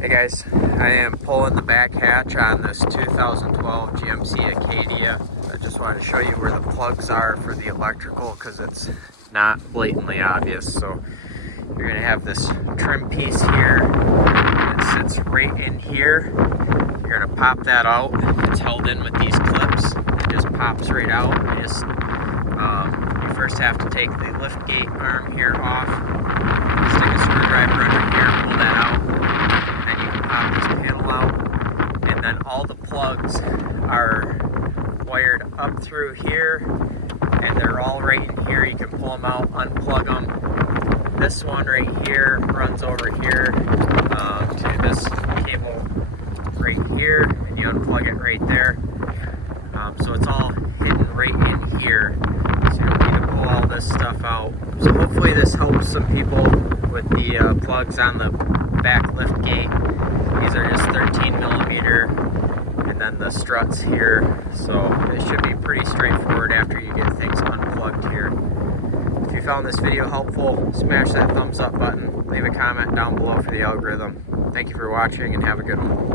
Hey guys, I am pulling the back hatch on this 2012 GMC Acadia. I just wanted to show you where the plugs are for the electrical because it's not blatantly obvious. So you're going to have this trim piece here. It sits right in here. You're going to pop that out. It's held in with these clips. It just pops right out. You first have to take the lift gate arm here off. Stick a screwdriver under here, pull that out. Pop this panel out, and then all the plugs are wired up through here, and they're all right in here. You can pull them out, unplug them. This one right here runs over here to this cable right here, and you unplug it right there. So it's all hidden right in here, so you don't need to pull all this stuff out. So hopefully this helps some people with the plugs on the back lift gate. These are just 13 millimeter, and then the struts here, so it should be pretty straightforward after you get things unplugged here. If you found this video helpful, smash that thumbs up button, leave a comment down below for the algorithm. Thank you for watching and have a good one.